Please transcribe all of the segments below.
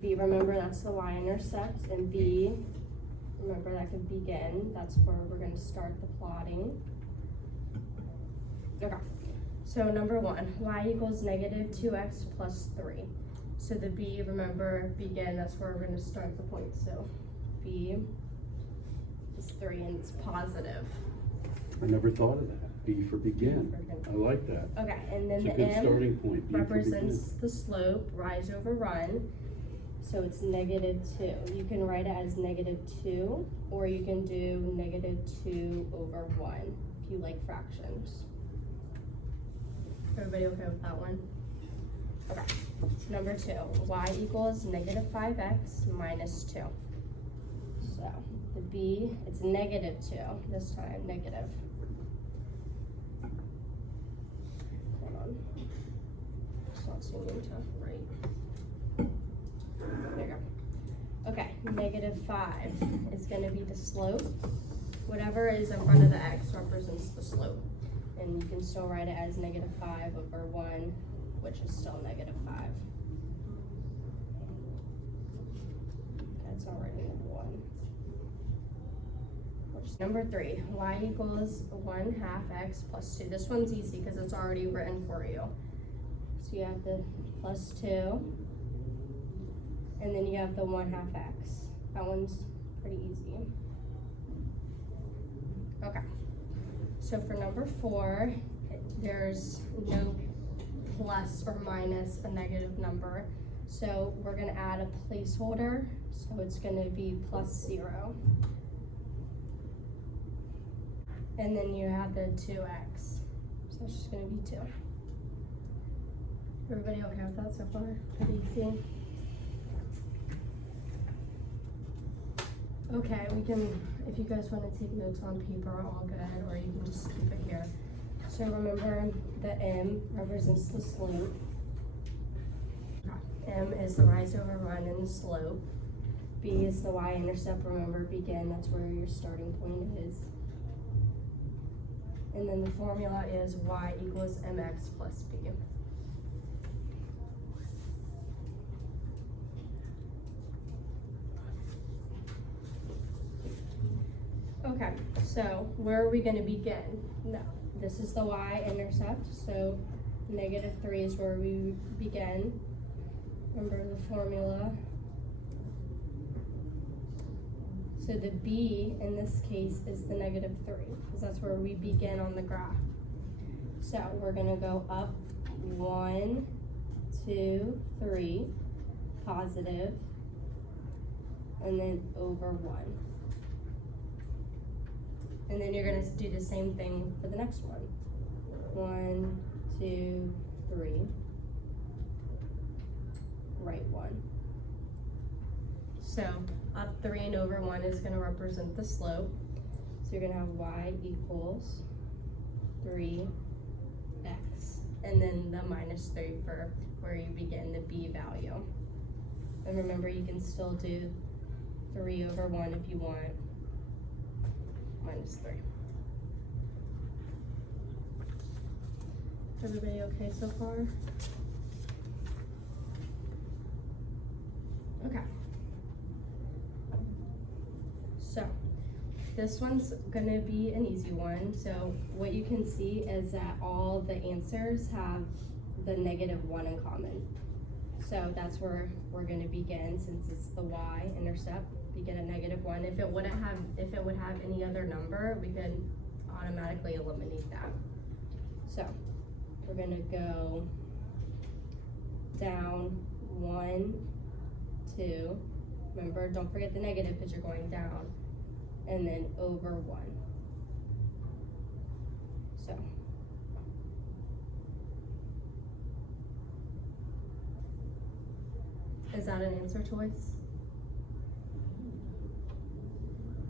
B, remember that's the y-intercept, and B, remember that could begin. That's where we're going to start the plotting. Okay, so number 1, y equals negative 2x plus 3. So the B, remember, begin, that's where we're going to start the point. So B is 3 and it's positive. I never thought of that. B for begin. I like that. Okay, and then It's a the good M starting point. B for represents the slope, rise over run. So it's negative 2. You can write it as negative 2, or you can do negative 2 over 1 if you like fractions. Everybody okay with that one? Okay, so number 2, y equals negative 5x minus 2. So the B, it's negative 2 this time, negative. Hold on. It's not zooming to right. There you go. Okay, negative 5 is going to be the slope. Whatever is in front of the x represents the slope. And you can still write it as negative 5 over 1, which is still negative 5. That's already number 1. Number 3, y equals 1/2 x plus 2. This one's easy because it's already written for you. So you have the plus 2, and then you have the 1/2 x. That one's pretty easy. Okay. So for number 4, there's no plus or minus a negative number. So we're going to add a placeholder. So it's going to be plus 0. And then you have the 2x. So it's just going to be 2. Everybody okay with that so far? Pretty easy. Okay, we can, if you guys want to take notes on paper, all good, or you can just keep it here. So remember, the M represents the slope. M is the rise over run and the slope. B is the y-intercept, remember, begin, that's where your starting point is. And then the formula is y equals mx plus b. Okay, so where are we going to begin? No, this is the y-intercept, so negative 3 is where we begin. Remember the formula. So the b in this case is the negative 3, because that's where we begin on the graph. So we're going to go up 1, 2, 3, positive, and then over 1. And then you're going to do the same thing for the next one. 1, 2, 3, right 1. So up 3 and over 1 is going to represent the slope. So you're going to have y equals 3x. And then the minus 3 for where you begin the b value. And remember, you can still do 3 over 1 if you want. Minus 3. Everybody okay so far? Okay. So this one's gonna be an easy one. So what you can see is that all the answers have the negative 1 in common. So that's where we're gonna begin, since it's the y-intercept. Begin at negative 1. If it would have any other number, we could automatically eliminate that. So we're gonna go down 1, 2. Remember, don't forget the negative because you're going down, and then over 1. So is that an answer choice?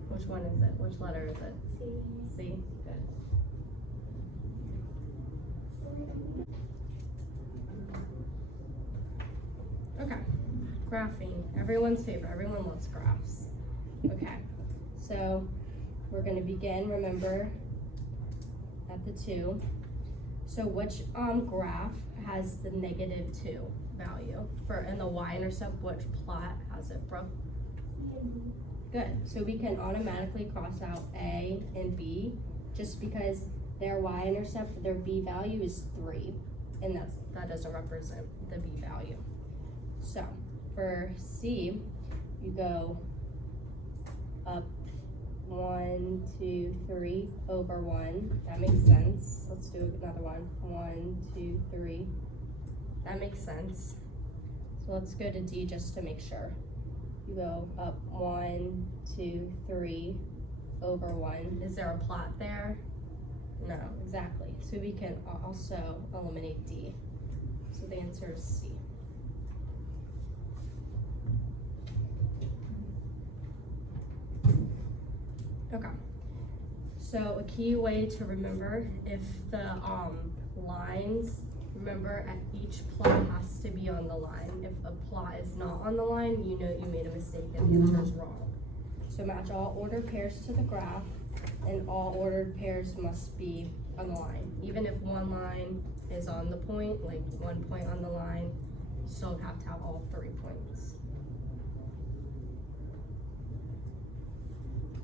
Which one is it? Which letter is it? C. C? Good. Okay. Graphing. Everyone's favorite. Everyone loves graphs. Okay. So we're going to begin, remember, at the 2. So which graph has the negative 2 value. And the y-intercept, which plot has it, Brooke? Good, so we can automatically cross out A and B just because their y-intercept, their B value is 3, and that doesn't represent the B value. So for C, you go up 1, 2, 3 over 1. That makes sense. Let's do another one. 1, 2, 3. That makes sense. So let's go to D just to make sure. You go up 1, 2, 3 over 1. Is there a plot there? No, exactly. So we can also eliminate D. So the answer is C. Okay. So a key way to remember if the lines, remember at each plot has to be on the line. If a plot is not on the line, you know you made a mistake and the answer is wrong. So match all ordered pairs to the graph, and all ordered pairs must be on the line. Even if one line is on the point, like 1 point on the line, you still have to have all 3 points.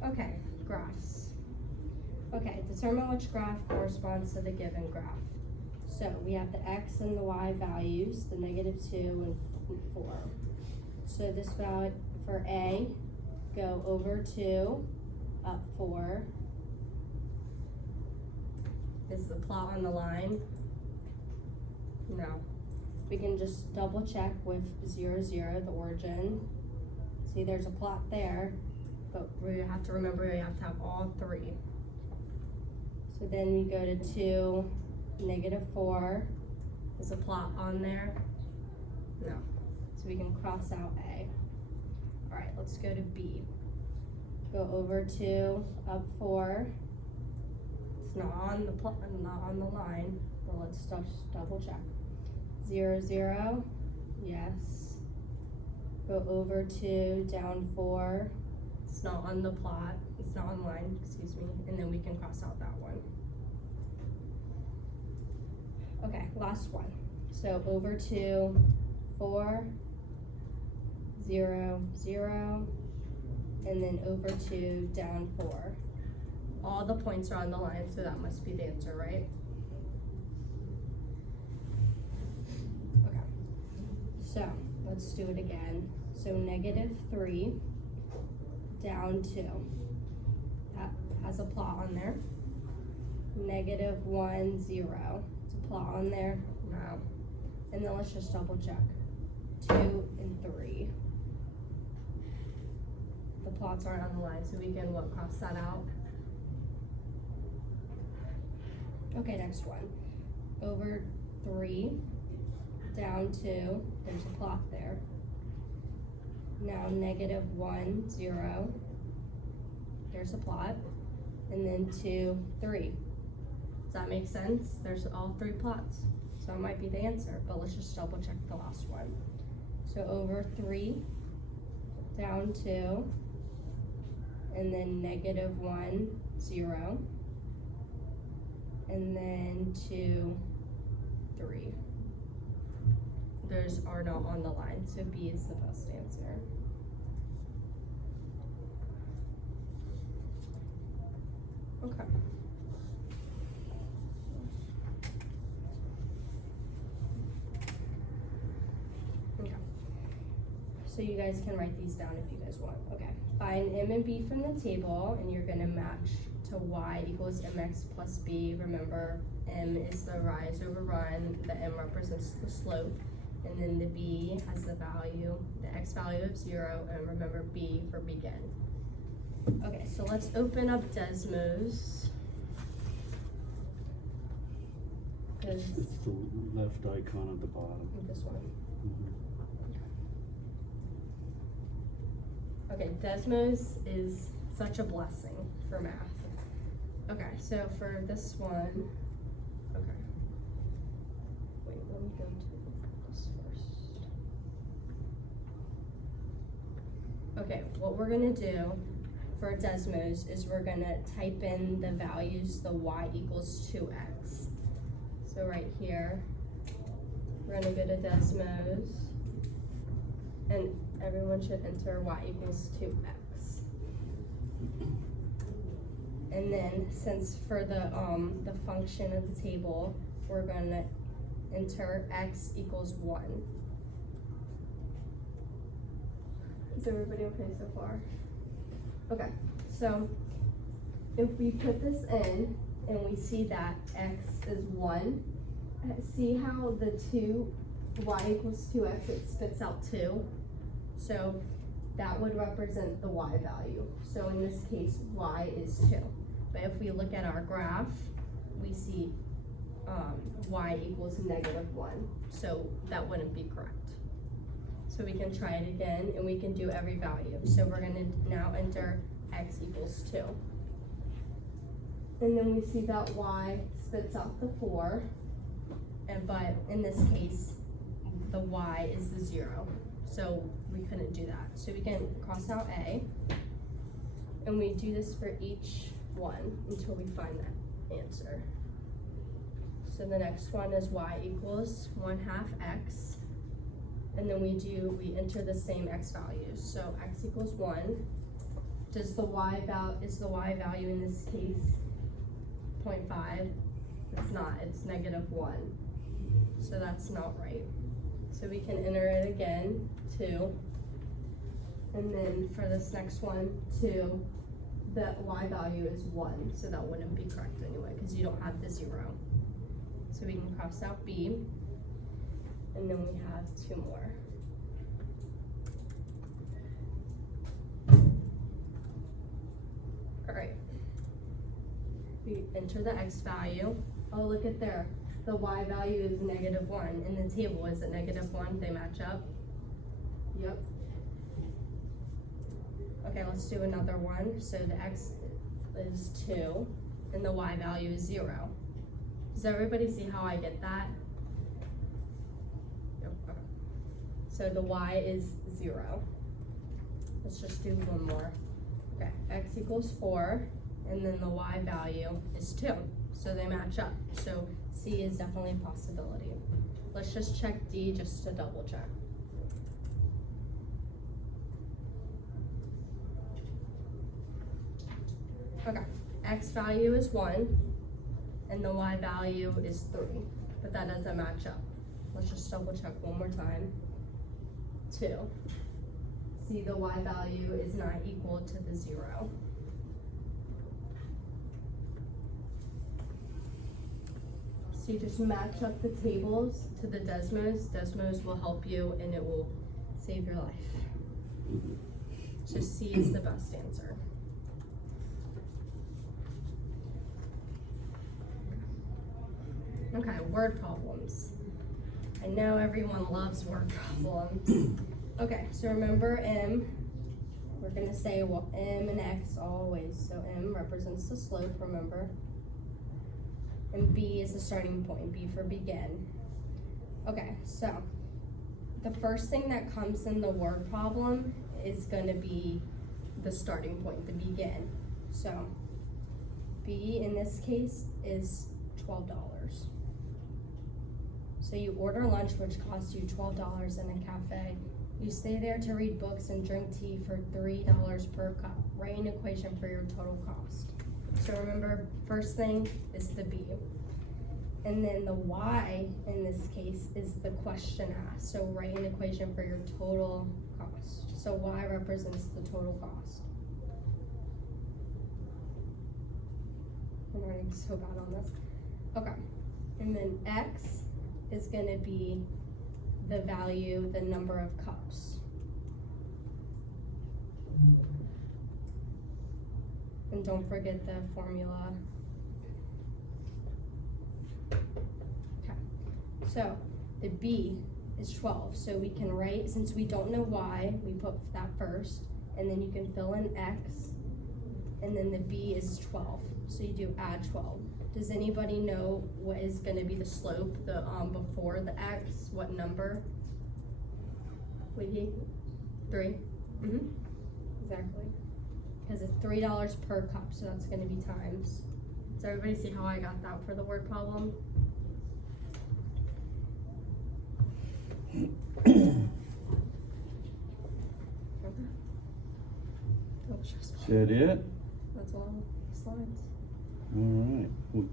Okay, graphs. Okay, determine which graph corresponds to the given graph. So we have the x and the y values, the -2 and 4. So this value for A, go over 2, up 4. Is the plot on the line? No. We can just double check with 0, 0, the origin. See, there's a plot there, but we have to remember we have to have all 3. So then we go to 2, -4. Is a plot on there? No. So we can cross out A. All right, let's go to B. Go over 2, up 4. It's not on the not on the line, but let's just double check. 0, 0, yes. Go over 2, down 4. It's not on the plot. It's not on line, excuse me, and then we can cross out that one. Okay, last one. So over 2, 4, 0, 0, and then over 2, down 4. All the points are on the line, so that must be the answer, right? Okay, so let's do it again. So -3, down 2. That has a plot on there. -1, 0. It's a plot on there? No. And then let's just double check. 2 and 3. The plots aren't on the line, so we can cross that out. Okay, next one. Over 3, down 2, there's a plot there. Now -1, 0, there's a plot. And then 2, 3. Does that make sense? There's all 3 plots. So it might be the answer, but let's just double check the last one. So over 3, down 2, and then -1, 0, and then 2, 3. Those are not on the line, so B is the best answer. Okay. Okay. So you guys can write these down if you guys want. Okay. Find M and B from the table, and you're gonna match to y equals mx plus b. Remember, m is the rise over run, the m represents the slope, and then the b has the value, the x value of 0, and remember b for begin. Okay, so let's open up Desmos. It's the left icon at the bottom. This one. Mhm. Okay, Desmos is such a blessing for math. Okay, so for this one, okay. Wait, let me go to this first. Okay, what we're gonna do for Desmos is we're gonna type in the values, the y equals 2x. So right here, We're gonna go to Desmos, and everyone should enter y equals 2x. And then, since for the function of the table, we're gonna enter x equals 1. Is everybody okay so far? Okay, so if we put this in and we see that x is 1, see how the 2, y equals 2x, it spits out 2? So that would represent the y value. So in this case, y is 2. But if we look at our graph, we see y equals -1. So that wouldn't be correct. So we can try it again, and we can do every value. So we're gonna now enter x equals 2. And then we see that y spits out the 4, but in this case, the y is the 0. So we couldn't do that. So we can cross out a, and we do this for each one until we find that answer. So the next one is y equals 1/2 x, and then we enter the same x values. So x equals 1. Is the y value in this case 0.5? It's not, it's -1. So that's not right. So we can enter it again, 2. And then for this next one, 2, the y value is 1. So that wouldn't be correct anyway, because you don't have the 0. So we can cross out b. And then we have 2 more. Alright. We enter the x value. Oh, look at there. The y value is -1. In the table, is it -1? They match up? Yep. Okay, let's do another one. So the x is 2, and the y value is 0. Does everybody see how I get that? Yep, okay. So the y is 0. Let's just do one more. Okay, x equals 4, and then the y value is 2. So they match up. So C is definitely a possibility. Let's just check D just to double check. Okay, x value is 1, and the y value is 3, but that doesn't match up. Let's just double check one more time. 2. See, the y value is not equal to the 0. So you just match up the tables to the Desmos. Desmos will help you, and it will save your life. So C is the best answer. Okay, word problems. I know everyone loves word problems. Okay, so remember M. We're gonna say, well, M and X always. So M represents the slope, remember? And B is the starting point, B for begin. Okay, so the first thing that comes in the word problem is gonna be the starting point, the begin. So B in this case is $12. So you order lunch, which costs you $12 in a cafe. You stay there to read books and drink tea for $3 per cup. Write an equation for your total cost. So remember, first thing is the B. And then the Y in this case is the question asked. So write an equation for your total cost. So Y represents the total cost. I'm running so bad on this. Okay. And then X is going to be the value, the number of cups. And don't forget the formula. Okay, so the B is 12. So we can write, since we don't know Y, we put that first, and then you can fill in X, and then the B is 12. So you do add 12. Does anybody know what is going to be the slope, the before the X? What number? Wiggy? 3? Exactly. Because it's $3 per cup, so that's going to be times. Does everybody see how I got that for the word problem? That was stressful. Is that it? That's all the slides. Alright, we'll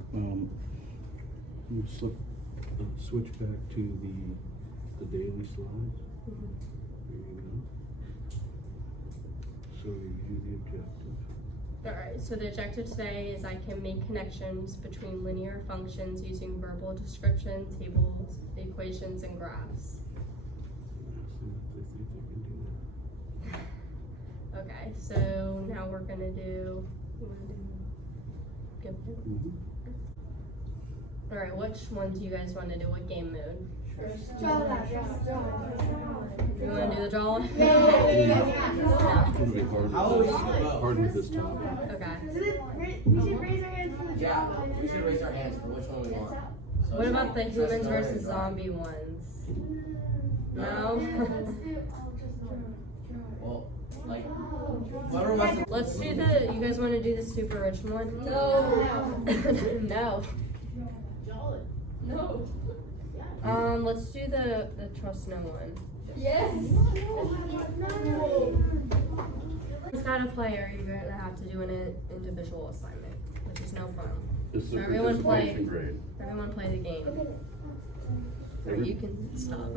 switch back to the daily slides. Mhm. There you go. So you do the objective. Alright, so the objective today is I can make connections between linear functions using verbal description, tables, equations, and graphs. See if they think they can do Okay, so now we're gonna do, give it. that. Alright, which one do you guys wanna do? What game mode? You wanna do the draw one? It's gonna be How hard with this topic. Okay. We should raise our hands for the Yeah, we should raise our hands for which one we want. So What it's about the just humans no versus and draw. zombie ones? No? Well, like, whoever wants to. Let's do the, you guys wanna do the super rich one? No. No. No. Let's do the trust no one. Yes. It's got a player, you're gonna have to do an individual assignment, which is no fun. This is So a everyone play. participation grade. Everyone play the game. Or you can stop.